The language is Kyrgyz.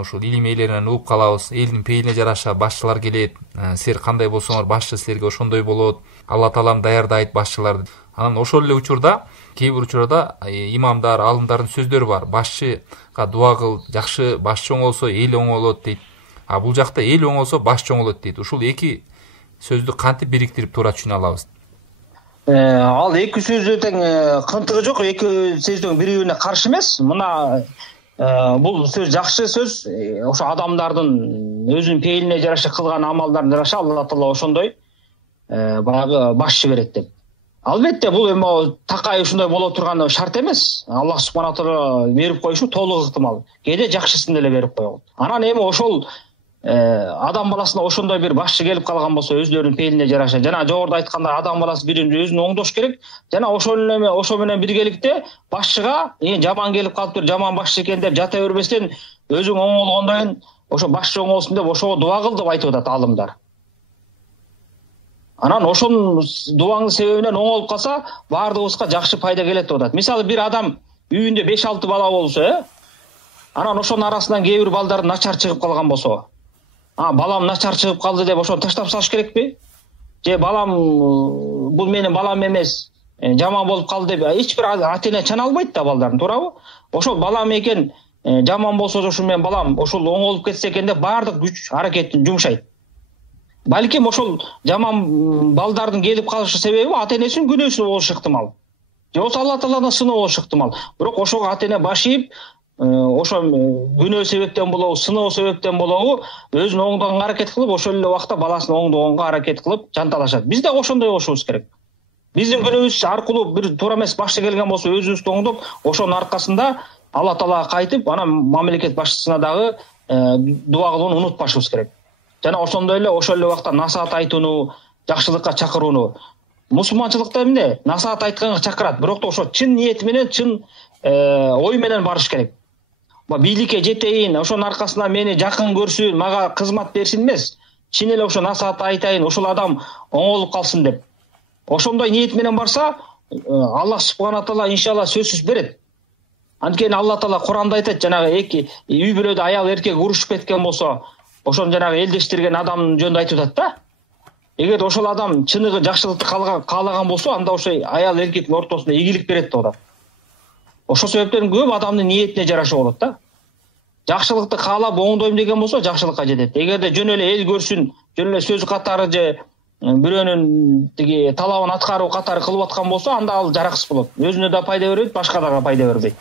ушул илим ээлеринен угуп калабыз. Элдин пейилине жараша башчылар келет. Силер кандай болсоңор, башчы силерге ошондой болот. Алла таалам даярдайт башчыларды. Анан ошол эле учурда, кээ бир учурда имамдар, алымдардын сөздөрү бар. Башчыга дуа кыл, жакшы башчы оңолсо эл оңолот дейт. А бул жакта эл оңолсо башчы оңолот дейт. Ушул эки сөздү кантип бириктирип туура түшүнө алабыз? Ал эки сөздүн тең кынтыгы жок, эки сөздүн бири-бирине каршы эмес. Мына бул сөз жакшы сөз, ошо адамдардын өзүнүн пейилине жараша кылган амалдарына жараша Алла таала ошондой баягы башчы берет деп. Албетте бул эми такай ушундай боло турганы шарт эмес. Аллах субхана таала берип коюшу толук ыктымал. Кээде жакшысын деле берип коет. Анан эми ошол адам баласына ошондой бир башчы келип калган болсо, өзлөрүнүн пейилине жараша, жана жогоруда айткандай адам баласы бирин өзүн оңдош керек. Жана ошо менен биргеликте башчыга жаман келип калыптыр, жаман башчы экен деп жата бербестен, өзүң оңолгондон ошо башчы оңолсун деп ошого дуа кыл деп айтып атат алымдар. Анан ошонун дуаңдын себебинен оңолуп калса, баардыгыбызга жакшы пайда келет деп атат. Мисалы бир адам үйүндө 5-6 бала болсо, анан ошонун арасынан кээ бир балдар начар чыгып калган болсо, балам начар чыгып калды деп ошону таштап салыш керекпи? Же балам бул менин балам эмес, жаман болуп калды деп эч бир ата-эне чана албайт да балдарын, туурабы? Ошол балам экен, жаман болсо ошо менин балам ошол оңолуп кетсе экен деп баардык күч аракетин жумшайт. Балким ошол жаман балдардын келип калышы себеби ата-энесинин күнөөсү болушу ыктымал. Же болбосо Алла тааладан сыноо болушу ыктымал. Бирок ошого ата-эне баш ийип, ошо күнөө себептен болобу, сыноо себептен болобу, өзүн оңдогонго аракет кылып, ошол эле убакта баласын оңдогонго аракет кылып жанталашат. Биз да ошондой болушубуз керек. Биздин күнөөбүз аркылуу бир туура эмес башчы келген болсо, өзүбүздү оңдоп, ошонун аркасында Алла таалага кайтып, анан мамлекет башчысына дагы дуа кылууну унутпашыбыз керек. Жана ошондой эле ошол эле убакта насаат айтууну, жакшылыкка чакырууну. Мусулманчылыкта эмне? Насаат айтканга чакырат, бирок ошо чын ниет менен, чын ой менен барыш керек. Бийликке жетейин, ошонун аркасында мени жакын көрсүн, мага кызмат берсин эмес. Чын эле ошо насаат айтайын, ошол адам оңолуп калсын деп. Ошондой ниет менен барса, Аллах субхана таала иншалла сөзсүз берет. Анткени Алла таала Куранда айтат, жанагы эки үй бүлөдө аял эркек урушуп кеткен болсо, ошон жанагы элдештирген адамдын жөнүндө айтып атат да. Эгер ошол адам чыныгы жакшылыкты каалаган болсо, анда ошо аял эркектин ортосунда ийгилик берет деп атат. Ошол себептен көп адамдын ниетине жараша болот да. Жакшылыкты каалап оңдойм деген болсо, жакшылыкка жетет. Эгерде жөн эле эл көрсүн, жөн эле сөз катары же бирөөнүн тиги талабын аткаруу катары кылып аткан болсо, анда ал жараксыз болот. Өзүнө да пайда бербейт, башка дагы пайда бербейт.